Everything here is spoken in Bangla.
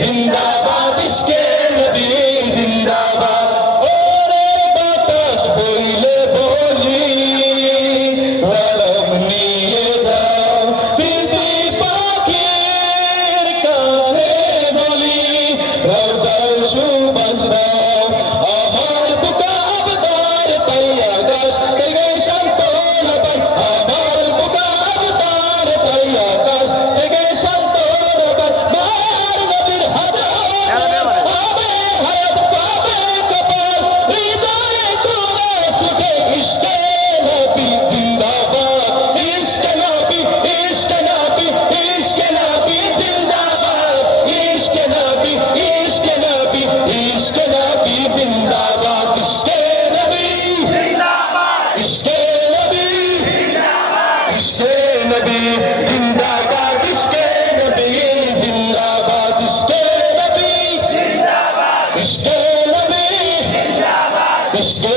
জিন্দাবাদ ইশকে নবী জিন্দাবাদ ওরে বাতাস বইলে বলি সালাম নিয়ে যাও ফিরতি পাখির কাছে বলি রওজার সুবাস দাও আমার বুকা আবদার তাই আকাশ থেকে সান্ত্বনা পাই আমার বুকা আবদার তাই আকাশ থেকে সান্ত্বনা পাই মার নবীর হাজার হবে হায়াত পাবে কপাল হৃদয়ে তুলে সুখে ইশকে নবী জিন্দাবাদ ইশকে নবী ইশকে নবী ইশকে নবী জিন্দাবাদ ইশকে নবী ইশকে নবী ইশকে নবী জিন্দাবাদ ইশকে নবী জিন্দাবাদ ইশকে নবী জিন্দাবাদ ইশকে নবী জিন্দাবাদ ইশকে নবী জিন্দাবাদ ইশকে নবী জিন্দাবাদ ইশকে নবী জিন্দাবাদ ইশকে